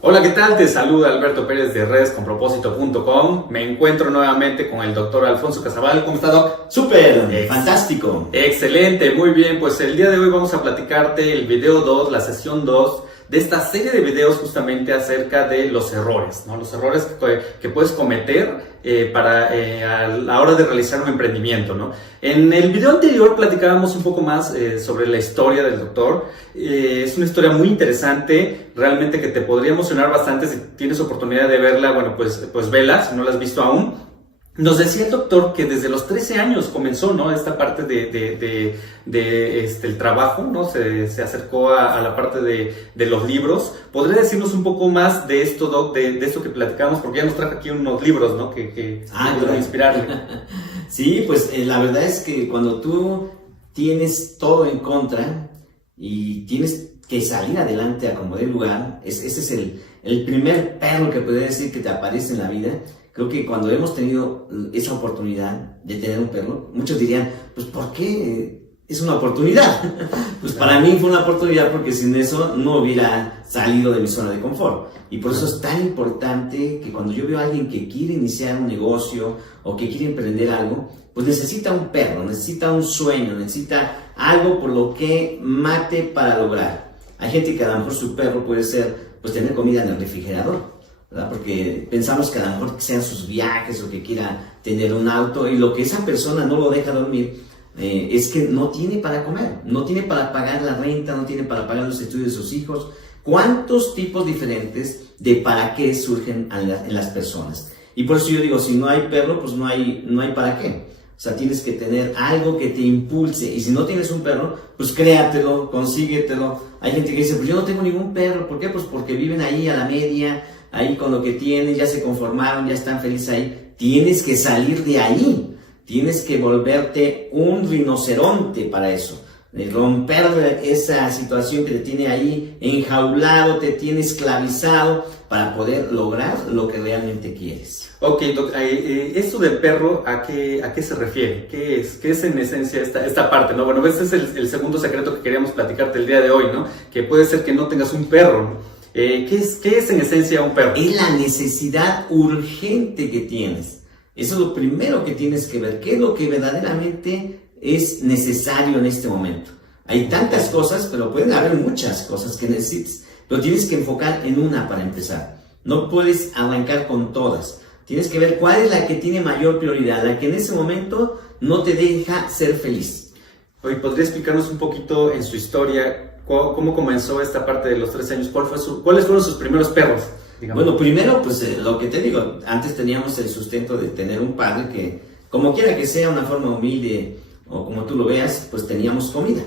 Hola, ¿qué tal? Te saluda Alberto Pérez de redesconpropósito.com. Me encuentro nuevamente con el doctor Alfonso Casabal. ¿Cómo está, Doc? ¡Súper! ¡Fantástico! Excelente, muy bien. Pues el día de hoy vamos a platicarte el video 2, la sesión 2 de esta serie de videos justamente acerca de los errores, ¿no? Los errores que puedes cometer a la hora de realizar un emprendimiento, ¿no? En el video anterior platicábamos un poco más sobre la historia del doctor. Es una historia muy interesante, realmente que te podría emocionar bastante si tienes oportunidad de verla. Bueno, pues vela, si no la has visto aún. Nos decía el doctor que desde los 13 años comenzó, ¿no? Esta parte el trabajo, ¿no? Se acercó a la parte de los libros. ¿Podría decirnos un poco más de esto, Doc, de esto que platicamos? Porque ya nos trajo aquí unos libros, ¿no? Que pudieron inspirarle. Sí, pues la verdad es que cuando tú tienes todo en contra y tienes que salir adelante a como dé lugar, ese es el primer perro que podría decir que te aparece en la vida. Creo que cuando hemos tenido esa oportunidad de tener un perro, muchos dirían, pues ¿por qué es una oportunidad? Pues para mí fue una oportunidad porque sin eso no hubiera salido de mi zona de confort. Y por eso es tan importante que cuando yo veo a alguien que quiere iniciar un negocio o que quiere emprender algo, pues necesita un perro, necesita un sueño, necesita algo por lo que mate para lograr. Hay gente que a lo mejor su perro puede ser pues tener comida en el refrigerador, ¿verdad? Porque pensamos que a lo mejor sean sus viajes o que quiera tener un auto, y lo que esa persona no lo deja dormir es que no tiene para comer, no tiene para pagar la renta, no tiene para pagar los estudios de sus hijos. ¿Cuántos tipos diferentes de para qué surgen en las personas? Y por eso yo digo, si no hay perro, pues no hay para qué. O sea, tienes que tener algo que te impulse. Y si no tienes un perro, pues créatelo, consíguetelo. Hay gente que dice, pues yo no tengo ningún perro. ¿Por qué? Pues porque viven ahí a la media, ahí con lo que tienen, ya se conformaron, ya están felices ahí. Tienes que salir de ahí. Tienes que volverte un rinoceronte para eso. Romper esa situación que te tiene ahí enjaulado, te tiene esclavizado para poder lograr lo que realmente quieres. Ok, esto del perro, ¿a qué se refiere? ¿Qué es en esencia esta parte, ¿no? Bueno, ese es el segundo secreto que queríamos platicarte el día de hoy, ¿no? Que puede ser que no tengas un perro, ¿no? ¿Qué es en esencia un perro? Es la necesidad urgente que tienes. Eso es lo primero que tienes que ver. ¿Qué es lo que verdaderamente es necesario en este momento? Hay tantas cosas, pero pueden haber muchas cosas que necesites. Pero tienes que enfocar en una para empezar. No puedes arrancar con todas. Tienes que ver cuál es la que tiene mayor prioridad, la que en ese momento no te deja ser feliz. Oye, ¿podría explicarnos un poquito en su historia cómo comenzó esta parte de los 13 años? ¿Cuáles fueron sus primeros perros? Digamos? Bueno, primero, pues lo que te digo, antes teníamos el sustento de tener un padre que, como quiera que sea, una forma humilde o como tú lo veas, pues teníamos comida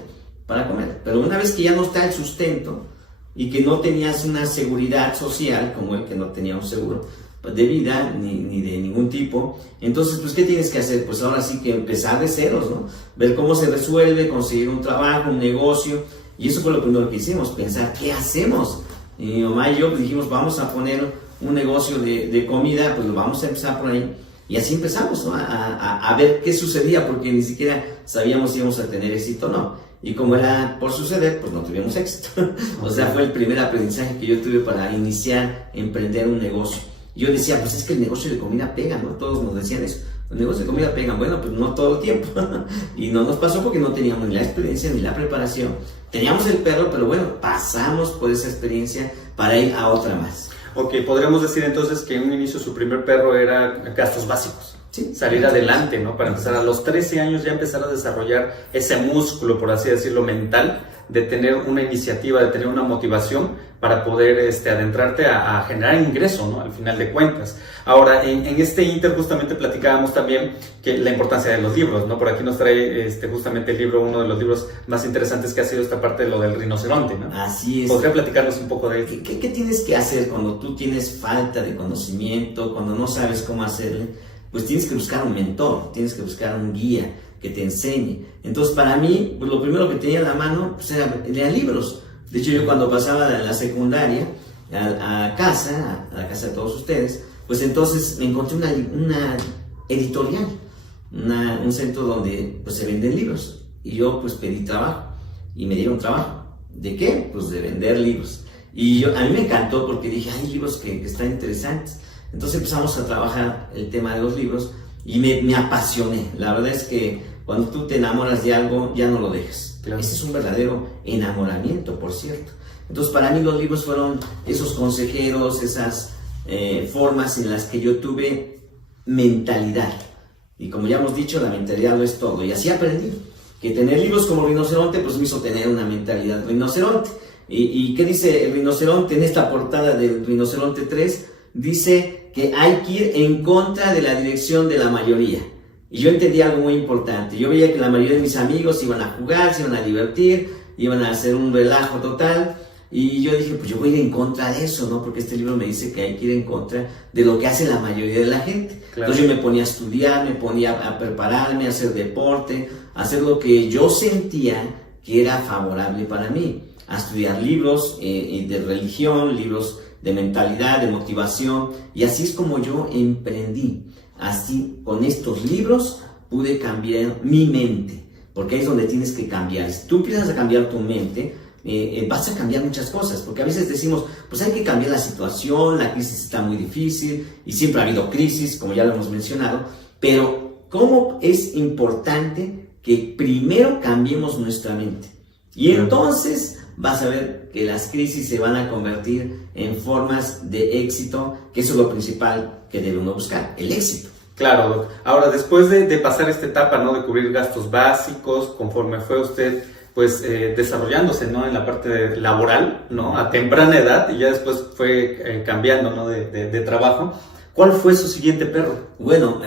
para comer. Pero una vez que ya no está el sustento y que no tenías una seguridad social, como el que no tenía un seguro de vida ni de ningún tipo, entonces pues ¿qué tienes que hacer? Pues ahora sí que empezar de ceros, ¿no? Ver cómo se resuelve, conseguir un trabajo, un negocio, y eso fue lo primero que hicimos, pensar ¿qué hacemos? Y mi mamá y yo dijimos, vamos a poner un negocio de comida, pues lo vamos a empezar por ahí. Y así empezamos, ¿no? a ver qué sucedía, porque ni siquiera sabíamos si íbamos a tener éxito o no. Y como era por suceder, pues no tuvimos éxito. O sea, fue el primer aprendizaje que yo tuve para iniciar, emprender un negocio. Y yo decía, pues es que el negocio de comida pega, ¿no? Todos nos decían eso. Los negocios de comida pegan. Bueno, pues no todo el tiempo. Y no nos pasó porque no teníamos ni la experiencia ni la preparación. Teníamos el perro, pero bueno, pasamos por esa experiencia para ir a otra más. Ok, podríamos decir entonces que en un inicio su primer perro era gastos básicos. Sí. Salir adelante, ¿no? Para empezar a los 13 años ya empezar a desarrollar ese músculo, por así decirlo, mental, de tener una iniciativa, de tener una motivación para poder adentrarte a generar ingreso, ¿no? Al final de cuentas. Ahora, en este inter justamente platicábamos también que la importancia de los libros, ¿no? Por aquí nos trae justamente el libro, uno de los libros más interesantes que ha sido esta parte de lo del rinoceronte, ¿no? Así es. ¿Podría platicarnos un poco de eso? ¿Qué tienes que hacer cuando tú tienes falta de conocimiento, cuando no sabes cómo hacerle? Pues tienes que buscar un mentor, tienes que buscar un guía que te enseñe. Entonces, para mí, pues lo primero que tenía en la mano pues era leer libros. De hecho, yo cuando pasaba de la secundaria a la casa de todos ustedes, pues entonces me encontré una editorial, un centro donde pues se venden libros. Y yo pues pedí trabajo y me dieron trabajo. ¿De qué? Pues de vender libros. Y a mí me encantó porque dije, hay libros que están interesantes. Entonces empezamos a trabajar el tema de los libros y me apasioné. La verdad es que cuando tú te enamoras de algo, ya no lo dejas. Claro. Ese es un verdadero enamoramiento, por cierto. Entonces para mí los libros fueron esos consejeros, esas formas en las que yo tuve mentalidad. Y como ya hemos dicho, la mentalidad lo es todo. Y así aprendí que tener libros como Rinoceronte pues me hizo tener una mentalidad rinoceronte. ¿Y qué dice el rinoceronte en esta portada del Rinoceronte 3? Dice que hay que ir en contra de la dirección de la mayoría. Y yo entendí algo muy importante. Yo veía que la mayoría de mis amigos iban a jugar, se iban a divertir, iban a hacer un relajo total. Y yo dije, pues yo voy a ir en contra de eso, ¿no? Porque este libro me dice que hay que ir en contra de lo que hace la mayoría de la gente. Claro. Entonces yo me ponía a estudiar, me ponía a prepararme, a hacer deporte, a hacer lo que yo sentía que era favorable para mí. A estudiar libros de religión, libros de mentalidad, de motivación. Y así es como yo emprendí. Así, con estos libros, pude cambiar mi mente. Porque ahí es donde tienes que cambiar. Si tú empiezas a cambiar tu mente, vas a cambiar muchas cosas, porque a veces decimos, pues hay que cambiar la situación, la crisis está muy difícil, y siempre ha habido crisis, como ya lo hemos mencionado, pero ¿cómo es importante que primero cambiemos nuestra mente? Y entonces vas a ver que las crisis se van a convertir en formas de éxito, que eso es lo principal que debe uno buscar, el éxito. Claro, Doc. Ahora, después de pasar esta etapa, ¿no? De cubrir gastos básicos, conforme fue usted pues desarrollándose, ¿no? En la parte laboral, ¿no? A temprana edad, y ya después fue cambiando, ¿no? De trabajo. ¿Cuál fue su siguiente perro? Bueno,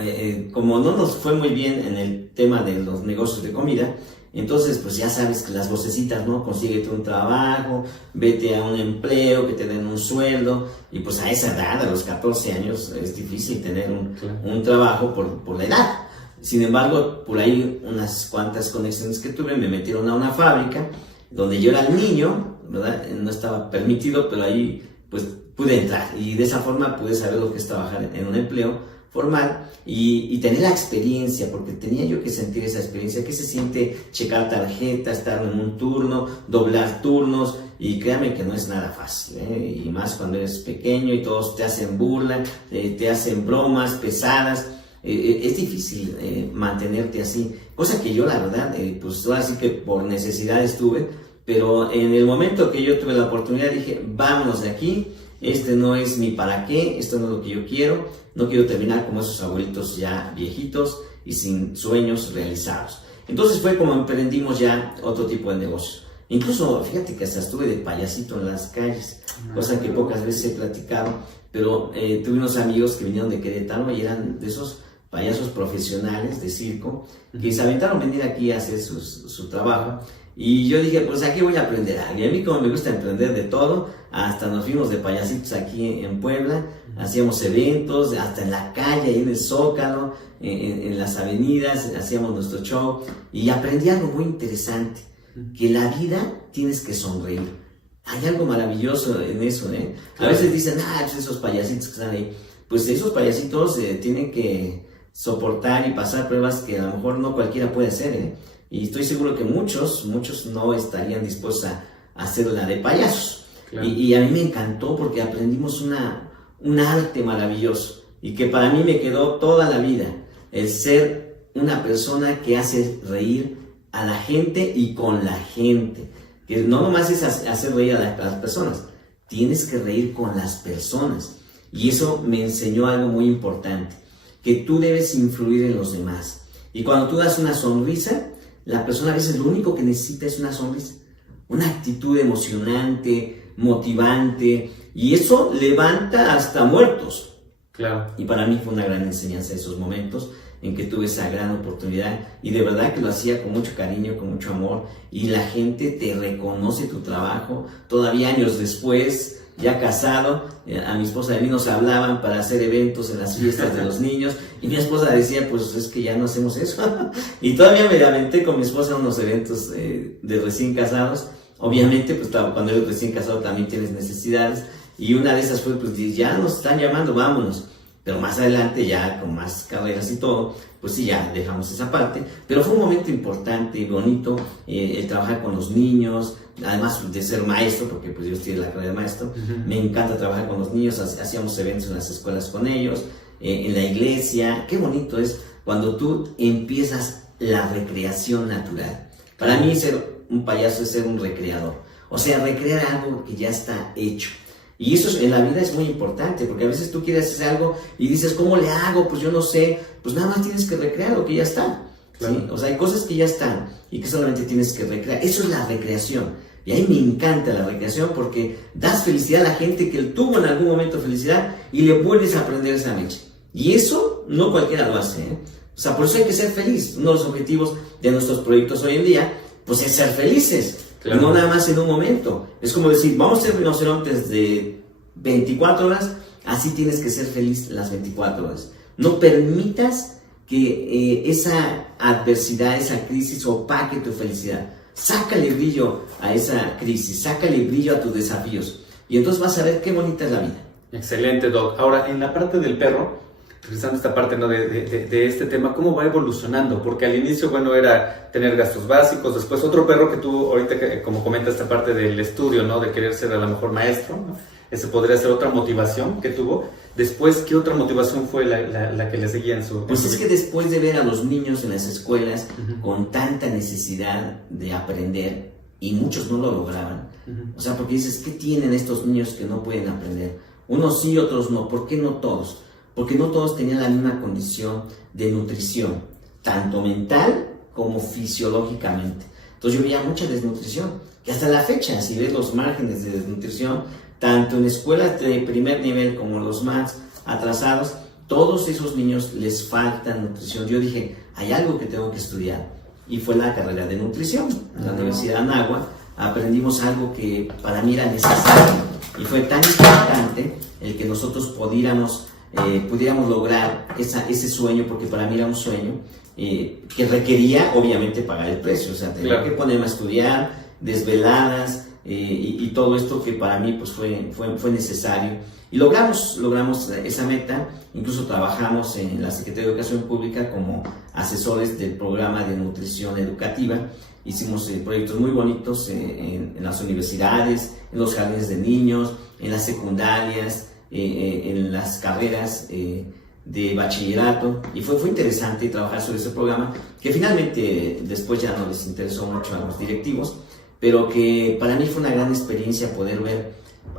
como no nos fue muy bien en el tema de los negocios de comida, entonces pues ya sabes que las vocecitas, ¿no? Consíguete un trabajo, vete a un empleo, que te den un sueldo, y pues a esa edad, a los 14 años, es difícil tener un trabajo por la edad. Sin embargo, por ahí unas cuantas conexiones que tuve me metieron a una fábrica donde yo era el niño, ¿verdad? No estaba permitido, pero ahí pues pude entrar y de esa forma pude saber lo que es trabajar en un empleo formal y tener la experiencia, porque tenía yo que sentir esa experiencia, que se siente checar tarjetas, estar en un turno, doblar turnos, y créame que no es nada fácil, y más cuando eres pequeño y todos te hacen burla, te hacen bromas pesadas. Es difícil mantenerte así, cosa que yo la verdad, pues ahora sí que por necesidad estuve, pero en el momento que yo tuve la oportunidad dije, vámonos de aquí, este no es mi para qué, esto no es lo que yo quiero, no quiero terminar como esos abuelitos ya viejitos y sin sueños realizados. Entonces fue como emprendimos ya otro tipo de negocio. Incluso, fíjate que hasta estuve de payasito en las calles, cosa que pocas veces he platicado, pero tuve unos amigos que vinieron de Querétaro y eran de esos payasos profesionales de circo que se aventaron a venir aquí a hacer su trabajo, y yo dije, pues aquí voy a aprender algo. Y a mí, como me gusta emprender de todo, hasta nos fuimos de payasitos aquí en Puebla, hacíamos eventos, hasta en la calle, ahí en el Zócalo, en las avenidas, hacíamos nuestro show, y aprendí algo muy interesante, que la vida tienes que sonreír. Hay algo maravilloso en eso, ¿eh? A veces dicen, pues esos payasitos que están ahí, pues esos payasitos tienen que soportar y pasar pruebas que a lo mejor no cualquiera puede hacer, ¿eh? Y estoy seguro que muchos no estarían dispuestos a hacerla de payasos. Claro. Y a mí me encantó porque aprendimos un arte maravilloso y que para mí me quedó toda la vida, el ser una persona que hace reír a la gente y con la gente, que no nomás es hacer reír a las personas, tienes que reír con las personas, y eso me enseñó algo muy importante, que tú debes influir en los demás, y cuando tú das una sonrisa, la persona a veces lo único que necesita es una sonrisa, una actitud emocionante, motivante, y eso levanta hasta muertos. Claro. Y para mí fue una gran enseñanza esos momentos en que tuve esa gran oportunidad, y de verdad que lo hacía con mucho cariño, con mucho amor, y la gente te reconoce tu trabajo. Todavía años después, ya casado, a mi esposa y a mí nos hablaban para hacer eventos en las fiestas de los niños, y mi esposa decía, pues es que ya no hacemos eso. Y todavía me aventé con mi esposa a unos eventos de recién casados. Obviamente, pues cuando eres recién casado también tienes necesidades, y una de esas fue, pues ya nos están llamando, vámonos. Pero más adelante, ya con más carreras y todo, pues sí, ya dejamos esa parte. Pero fue un momento importante y bonito, el trabajar con los niños, además de ser maestro, porque pues yo estoy en la carrera de maestro. Me encanta trabajar con los niños, hacíamos eventos en las escuelas con ellos, en la iglesia. Qué bonito es cuando tú empiezas la recreación natural. Para mí ser un payaso es ser un recreador, o sea, recrear algo que ya está hecho. Y eso en la vida es muy importante, porque a veces tú quieres hacer algo y dices, ¿cómo le hago? Pues yo no sé. Pues nada más tienes que recrear lo que ya está. Claro. ¿Sí? O sea, hay cosas que ya están y que solamente tienes que recrear. Eso es la recreación. Y a mí me encanta la recreación porque das felicidad a la gente que tuvo en algún momento felicidad y le vuelves a aprender esa mecha. Y eso no cualquiera lo hace, ¿eh? O sea, por eso hay que ser feliz. Uno de los objetivos de nuestros proyectos hoy en día, pues es ser felices. Claro. No nada más en un momento. Es como decir, vamos a ser rinocerontes de 24 horas, así tienes que ser feliz las 24 horas. No permitas que esa adversidad, esa crisis opaque tu felicidad. Sácale brillo a esa crisis, sácale brillo a tus desafíos. Y entonces vas a ver qué bonita es la vida. Excelente, Doc. Ahora, en la parte del perro, revisando esta parte, ¿no?, de este tema, ¿cómo va evolucionando? Porque al inicio, bueno, era tener gastos básicos, después otro perro que tuvo, ahorita como comenta esta parte del estudio, ¿no?, de querer ser a lo mejor maestro, ¿no? Ese podría ser otra motivación que tuvo. Después, ¿qué otra motivación fue la que le seguía en su... Pues es que después de ver a los niños en las escuelas con tanta necesidad de aprender, y muchos no lo lograban, o sea, porque dices, ¿qué tienen estos niños que no pueden aprender? Unos sí, otros no. ¿Por qué no todos? Porque no todos tenían la misma condición de nutrición, tanto mental como fisiológicamente. Entonces yo veía mucha desnutrición, que hasta la fecha, si ves los márgenes de desnutrición, tanto en escuelas de primer nivel como los más atrasados, todos esos niños les falta nutrición. Yo dije, hay algo que tengo que estudiar, y fue la carrera de nutrición. En la Universidad de Anáhuac aprendimos algo que para mí era necesario, y fue tan importante el que nosotros pudiéramos lograr ese sueño, porque para mí era un sueño que requería obviamente pagar el precio, o sea, tenía que ponerme a estudiar, desveladas, y todo esto que para mí pues fue necesario, y logramos esa meta. Incluso trabajamos en la Secretaría de Educación Pública como asesores del programa de nutrición educativa. Hicimos proyectos muy bonitos en las universidades, en los jardines de niños, en las secundarias, en las carreras de bachillerato, y fue interesante trabajar sobre ese programa, que finalmente después ya no les interesó mucho a los directivos, pero que para mí fue una gran experiencia poder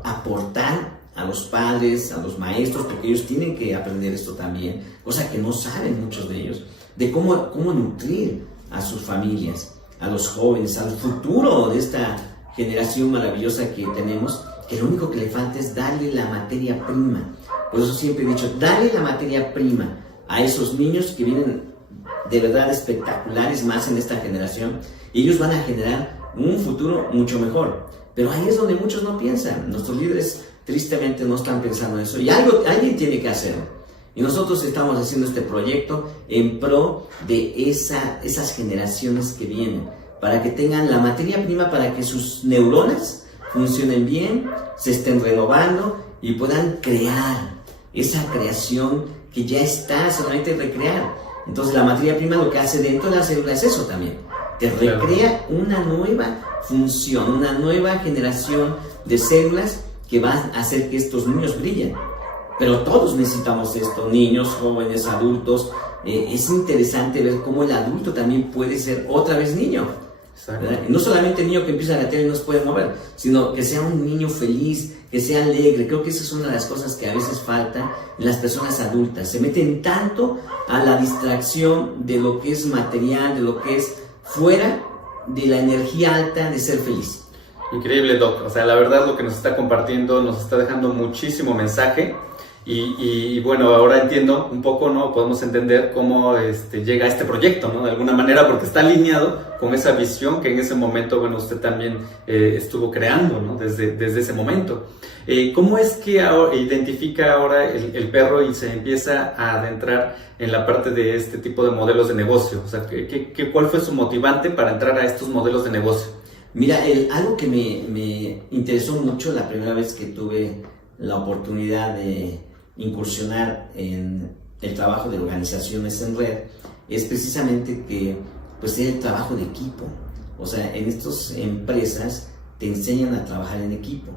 aportar a los padres, a los maestros, porque ellos tienen que aprender esto también, cosa que no saben muchos de ellos, de cómo nutrir a sus familias, a los jóvenes, al futuro de esta generación maravillosa que tenemos, que lo único que le falta es darle la materia prima. Por eso siempre he dicho, darle la materia prima a esos niños que vienen de verdad espectaculares más en esta generación, y ellos van a generar un futuro mucho mejor. Pero ahí es donde muchos no piensan. Nuestros líderes tristemente no están pensando en eso, y alguien tiene que hacerlo. Y nosotros estamos haciendo este proyecto en pro de esas generaciones que vienen, para que tengan la materia prima, para que sus neuronas funcionen bien, se estén renovando y puedan crear esa creación que ya está, solamente recrear. Entonces la materia prima lo que hace dentro de la célula es eso también, te recrea una nueva función, una nueva generación de células que van a hacer que estos niños brillen. Pero todos necesitamos esto, niños, jóvenes, adultos. Es interesante ver cómo el adulto también puede ser otra vez niño. No solamente el niño que empieza a gatear y no se puede mover, sino que sea un niño feliz, que sea alegre. Creo que esa es una de las cosas que a veces falta en las personas adultas. Se meten tanto a la distracción de lo que es material, de lo que es fuera de la energía alta de ser feliz. Increíble, Doc. O sea, la verdad lo que nos está compartiendo nos está dejando muchísimo mensaje. Y bueno, ahora entiendo un poco, ¿no? Podemos entender cómo llega a este proyecto, ¿no? De alguna manera, porque está alineado con esa visión que en ese momento, bueno, usted también estuvo creando, ¿no? Desde ese momento. ¿Cómo es que identifica ahora el perro y se empieza a adentrar en la parte de este tipo de modelos de negocio? O sea, ¿cuál fue su motivante para entrar a estos modelos de negocio? Mira, algo que me interesó mucho la primera vez que tuve la oportunidad de incursionar en el trabajo de organizaciones en red es precisamente que pues es el trabajo de equipo. O sea, en estas empresas te enseñan a trabajar en equipo.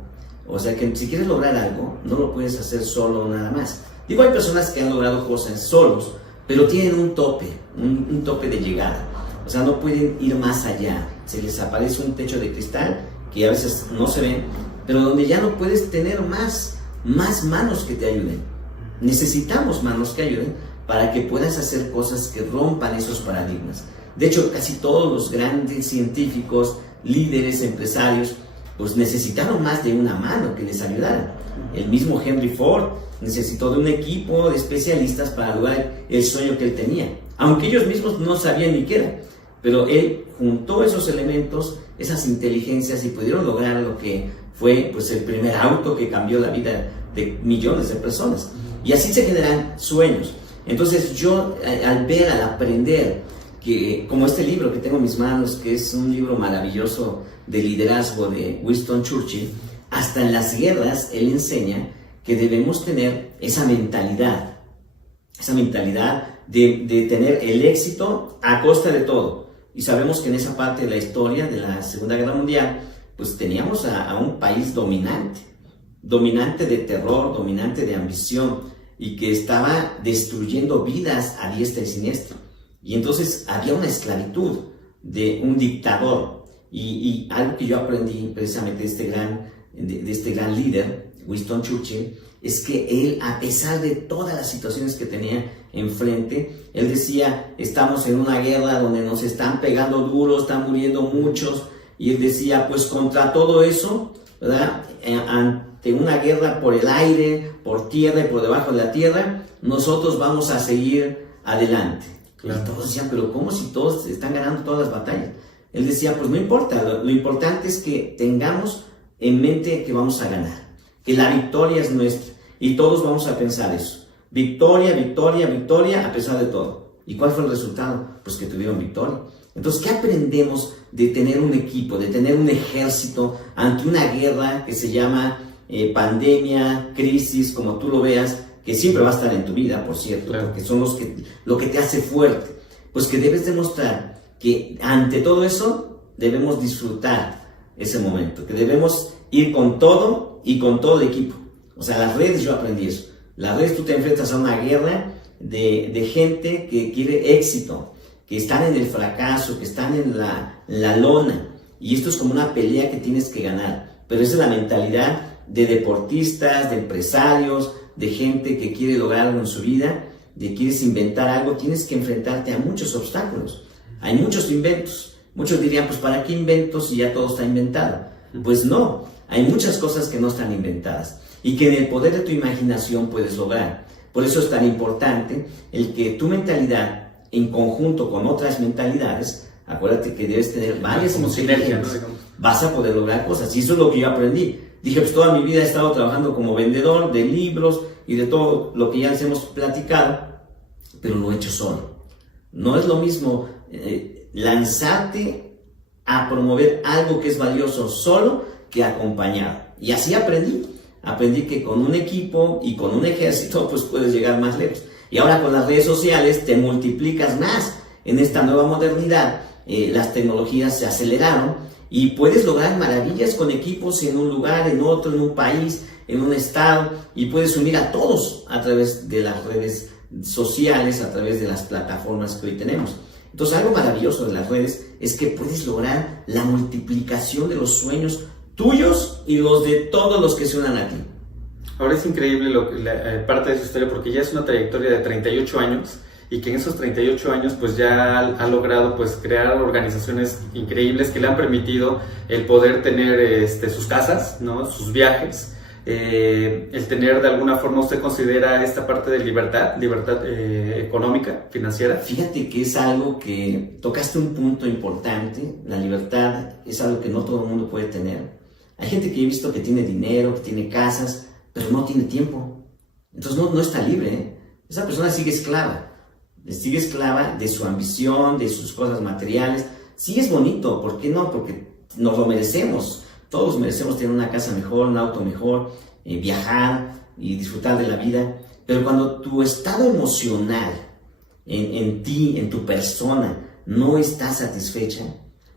O sea que si quieres lograr algo, no lo puedes hacer solo nada más. Digo, hay personas que han logrado cosas solos, pero tienen un tope, un tope de llegada. O sea, no pueden ir más allá. Se les aparece un techo de cristal que a veces no se ven, pero donde ya no puedes tener más manos que te ayuden. Necesitamos manos que ayuden para que puedas hacer cosas que rompan esos paradigmas. De hecho, casi todos los grandes científicos, líderes, empresarios, pues necesitaron más de una mano que les ayudara. El mismo Henry Ford necesitó de un equipo de especialistas para lograr el sueño que él tenía, aunque ellos mismos no sabían ni qué era. Pero él juntó esos elementos, esas inteligencias, y pudieron lograr lo que fue pues el primer auto que cambió la vida de millones de personas. Y así se generan sueños. Entonces yo, al ver, al aprender, que como este libro que tengo en mis manos, que es un libro maravilloso de liderazgo de Winston Churchill, hasta en las guerras él enseña que debemos tener esa mentalidad de tener el éxito a costa de todo. Y sabemos que en esa parte de la historia de la Segunda Guerra Mundial, pues teníamos a un país dominante de terror, dominante de ambición, y que estaba destruyendo vidas a diestra y siniestra. Y entonces había una esclavitud de un dictador. Y algo que yo aprendí precisamente de este gran líder, Winston Churchill, es que él, a pesar de todas las situaciones que tenía enfrente, él decía, estamos en una guerra donde nos están pegando duro, están muriendo muchos, y él decía, pues contra todo eso, ¿verdad? Ante una guerra por el aire, por tierra y por debajo de la tierra, nosotros vamos a seguir adelante. Claro. Y todos decían, pero ¿cómo si todos están ganando todas las batallas? Él decía, pues no importa, lo importante es que tengamos en mente que vamos a ganar, que la victoria es nuestra, y todos vamos a pensar eso. Victoria, victoria, victoria, a pesar de todo. ¿Y cuál fue el resultado? Pues que tuvieron victoria. Entonces, ¿qué aprendemos de tener un equipo, de tener un ejército ante una guerra que se llama pandemia, crisis, como tú lo veas, que siempre va a estar en tu vida, por cierto, claro, porque son lo que te hace fuerte? Pues que debes demostrar que ante todo eso debemos disfrutar ese momento, que debemos ir con todo y con todo el equipo. O sea, las redes, yo aprendí eso. Las redes, tú te enfrentas a una guerra de gente que quiere éxito, que están en el fracaso, que están en la lona. Y esto es como una pelea que tienes que ganar. Pero esa es la mentalidad de deportistas, de empresarios, de gente que quiere lograr algo en su vida, de quieres inventar algo, tienes que enfrentarte a muchos obstáculos. Hay muchos inventos. Muchos dirían, pues ¿para qué invento si ya todo está inventado? Pues no, hay muchas cosas que no están inventadas y que en el poder de tu imaginación puedes lograr. Por eso es tan importante el que tu mentalidad, en conjunto con otras mentalidades, acuérdate que debes tener varias sinergias, vas a poder lograr cosas. Y eso es lo que yo aprendí. Dije, pues toda mi vida he estado trabajando como vendedor de libros y de todo lo que ya les hemos platicado, pero lo he hecho solo. No es lo mismo lanzarte a promover algo que es valioso solo que acompañado. Y así aprendí que con un equipo y con un ejército pues puedes llegar más lejos. Y ahora con las redes sociales te multiplicas más. En esta nueva modernidad las tecnologías se aceleraron y puedes lograr maravillas con equipos en un lugar, en otro, en un país, en un estado, y puedes unir a todos a través de las redes sociales, a través de las plataformas que hoy tenemos. Entonces, algo maravilloso de las redes es que puedes lograr la multiplicación de los sueños tuyos y los de todos los que se unan a ti. Ahora es increíble parte de su historia, porque ya es una trayectoria de 38 años y que en esos 38 años pues ya ha logrado pues crear organizaciones increíbles que le han permitido el poder tener sus casas, ¿no? Sus viajes, el tener de alguna forma, ¿usted considera esta parte de libertad económica, financiera? Fíjate que es algo que tocaste un punto importante. La libertad es algo que no todo el mundo puede tener. Hay gente que he visto que tiene dinero, que tiene casas, pero no tiene tiempo. Entonces no está libre, ¿eh? Esa persona sigue esclava de su ambición, de sus cosas materiales. Sí es bonito, ¿por qué no? Porque nos lo merecemos. Todos merecemos tener una casa mejor, un auto mejor, viajar y disfrutar de la vida. Pero cuando tu estado emocional en ti, en tu persona, no está satisfecha,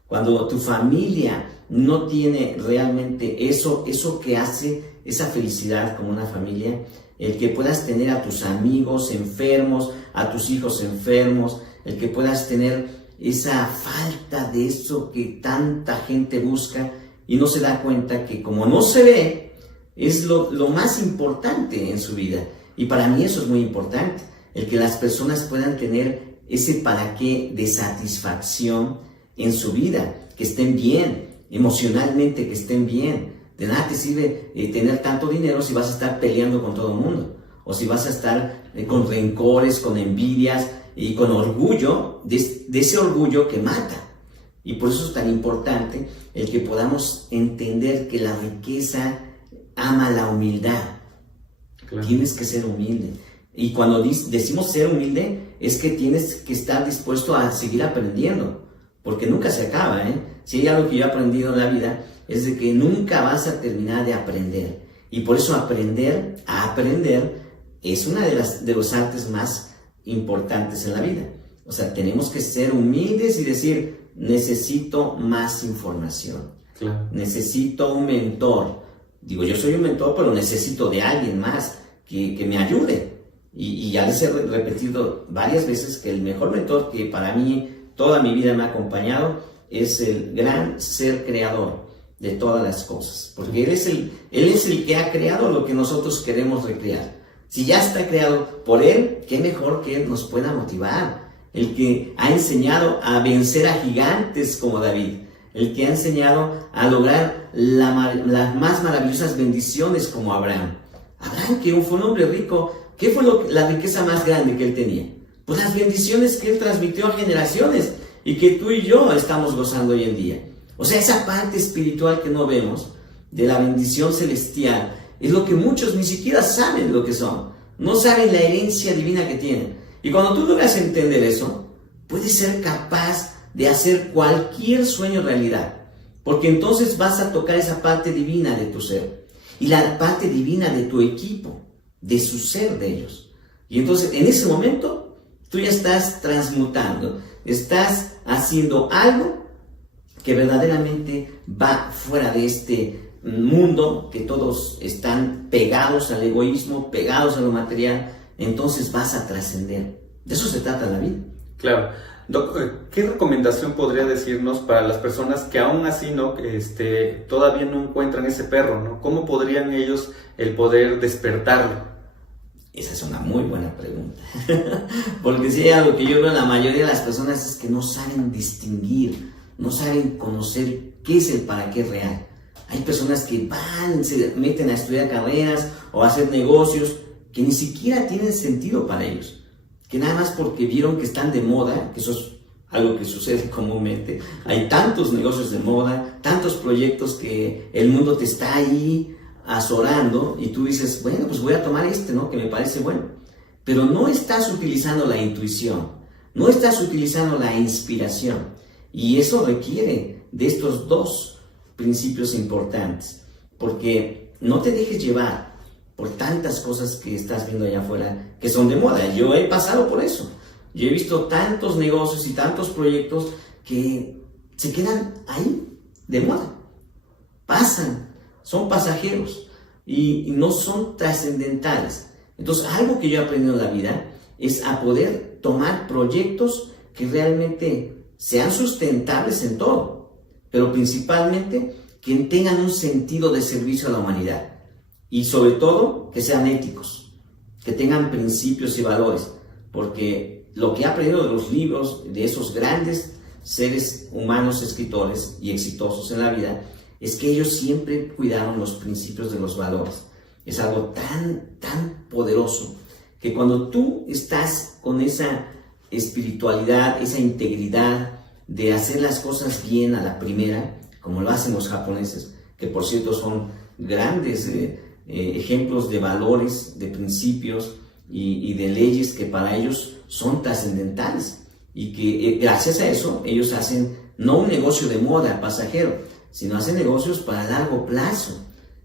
cuando tu familia no tiene realmente eso que hace esa felicidad como una familia, el que puedas tener a tus amigos enfermos, a tus hijos enfermos, el que puedas tener esa falta de eso que tanta gente busca y no se da cuenta que como no se ve, es lo más importante en su vida. Y para mí eso es muy importante, el que las personas puedan tener ese para qué de satisfacción en su vida, que estén bien, emocionalmente que estén bien. De nada te sirve tener tanto dinero si vas a estar peleando con todo el mundo, o si vas a estar con rencores, con envidias y con orgullo, de ese orgullo que mata. Y por eso es tan importante el que podamos entender que la riqueza ama la humildad. Claro. Tienes que ser humilde. Y cuando decimos ser humilde, es que tienes que estar dispuesto a seguir aprendiendo, porque nunca se acaba, ¿eh? Si hay algo que yo he aprendido en la vida, es de que nunca vas a terminar de aprender. Y por eso aprender a aprender es una de los artes más importantes en la vida. O sea, tenemos que ser humildes y decir, necesito más información. Claro. Necesito un mentor. Digo, yo soy un mentor, pero necesito de alguien más que me ayude. Y ya les he repetido varias veces que el mejor mentor que para mí toda mi vida me ha acompañado es el gran ser creador de todas las cosas. Porque Él es el que ha creado lo que nosotros queremos recrear. Si ya está creado por Él, qué mejor que Él nos pueda motivar. El que ha enseñado a vencer a gigantes como David. El que ha enseñado a lograr las más maravillosas bendiciones como Abraham. Abraham, que fue un hombre rico, ¿qué fue la riqueza más grande que él tenía? Pues las bendiciones que él transmitió a generaciones y que tú y yo estamos gozando hoy en día. O sea, esa parte espiritual que no vemos, de la bendición celestial, es lo que muchos ni siquiera saben lo que son. No saben la herencia divina que tienen. Y cuando tú logras entender eso, puedes ser capaz de hacer cualquier sueño realidad. Porque entonces vas a tocar esa parte divina de tu ser. Y la parte divina de tu equipo, de su ser de ellos. Y entonces en ese momento tú ya estás transmutando, estás haciendo algo que verdaderamente va fuera de este mundo que todos están pegados al egoísmo, pegados a lo material. Entonces vas a trascender. De eso se trata la vida. Claro. Doc, ¿qué recomendación podría decirnos para las personas que aún así todavía no encuentran ese perro, ¿no? ¿Cómo podrían ellos el poder despertarlo? Esa es una muy buena pregunta. Porque si hay algo que yo veo en la mayoría de las personas es que no saben distinguir, no saben conocer qué es el para qué real. Hay personas que se meten a estudiar carreras o a hacer negocios que ni siquiera tienen sentido para ellos. Que nada más porque vieron que están de moda, que eso es algo que sucede comúnmente. Hay tantos negocios de moda, tantos proyectos que el mundo te está ahí azorando y tú dices, bueno, pues voy a tomar ¿no? Que me parece bueno. Pero no estás utilizando la intuición, no estás utilizando la inspiración. Y eso requiere de estos dos principios importantes. Porque no te dejes llevar por tantas cosas que estás viendo allá afuera que son de moda. Yo he pasado por eso. Yo he visto tantos negocios y tantos proyectos que se quedan ahí, de moda. Pasan, son pasajeros y no son trascendentales. Entonces, algo que yo he aprendido en la vida es a poder tomar proyectos que realmente sean sustentables en todo, pero principalmente que tengan un sentido de servicio a la humanidad. Y sobre todo, que sean éticos, que tengan principios y valores, porque lo que he aprendido de los libros, de esos grandes seres humanos, escritores y exitosos en la vida, es que ellos siempre cuidaron los principios de los valores. Es algo tan poderoso, que cuando tú estás con esa espiritualidad, esa integridad de hacer las cosas bien a la primera, como lo hacen los japoneses, que por cierto son grandes ejemplos de valores, de principios y de leyes que para ellos son trascendentales y que gracias a eso ellos hacen no un negocio de moda pasajero, sino hacen negocios para largo plazo,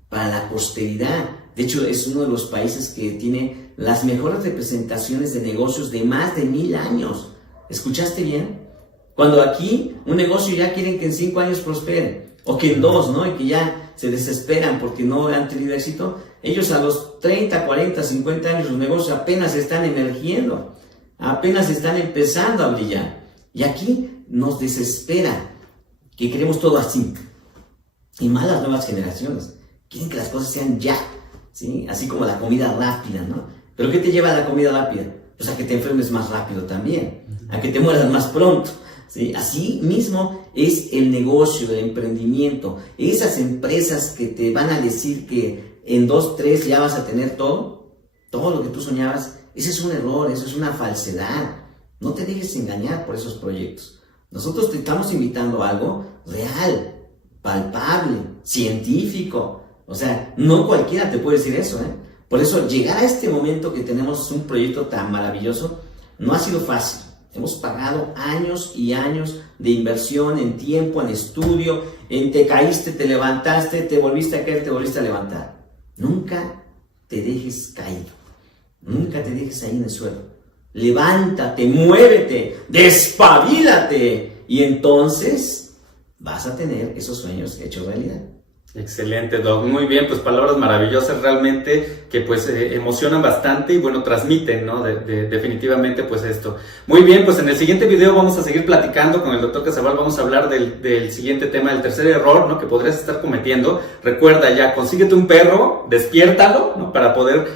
para la posteridad. De hecho, es uno de los países que tiene las mejores representaciones de negocios de más de 1000 años. ¿Escuchaste bien? Cuando aquí un negocio ya quieren que en 5 años prospere, o que en 2, ¿no? Y que ya se desesperan porque no han tenido éxito. Ellos a los 30, 40, 50 años los negocios apenas están emergiendo, apenas están empezando a brillar. Y aquí nos desespera que queremos todo así. Y más las nuevas generaciones. Quieren que las cosas sean ya, ¿sí? Así como la comida rápida, ¿no? ¿Pero qué te lleva a la comida rápida? Pues a que te enfermes más rápido también, a que te mueras más pronto, ¿sí? Así mismo es el negocio, el emprendimiento. Esas empresas que te van a decir que en 2, 3 ya vas a tener todo lo que tú soñabas, ese es un error, eso es una falsedad. No te dejes engañar por esos proyectos. Nosotros te estamos invitando a algo real, palpable, científico. O sea, no cualquiera te puede decir eso, ¿eh? Por eso, llegar a este momento que tenemos un proyecto tan maravilloso, no ha sido fácil. Hemos pagado años y años de inversión en tiempo, en estudio, en te caíste, te levantaste, te volviste a caer, te volviste a levantar. Nunca te dejes caer. Nunca te dejes ahí en el suelo. Levántate, muévete, despabilate. Y entonces vas a tener esos sueños hechos realidad. Excelente, Doc. Muy bien, pues palabras maravillosas realmente que pues emocionan bastante y bueno, transmiten, ¿no? Definitivamente pues esto. Muy bien, pues en el siguiente video vamos a seguir platicando con el Dr. Casabal, vamos a hablar del siguiente tema, del tercer error, ¿no? Que podrías estar cometiendo. Recuerda ya, consíguete un perro, despiértalo, ¿no? Para poder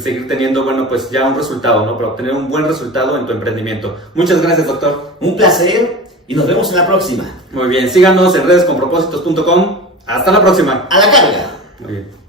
seguir teniendo, bueno, pues ya un resultado, ¿no? Para obtener un buen resultado en tu emprendimiento. Muchas gracias, doctor. Un placer y nos vemos en la próxima. Muy bien, síganos en redesconpropósitos.com. Hasta la próxima. A la carga. Muy bien.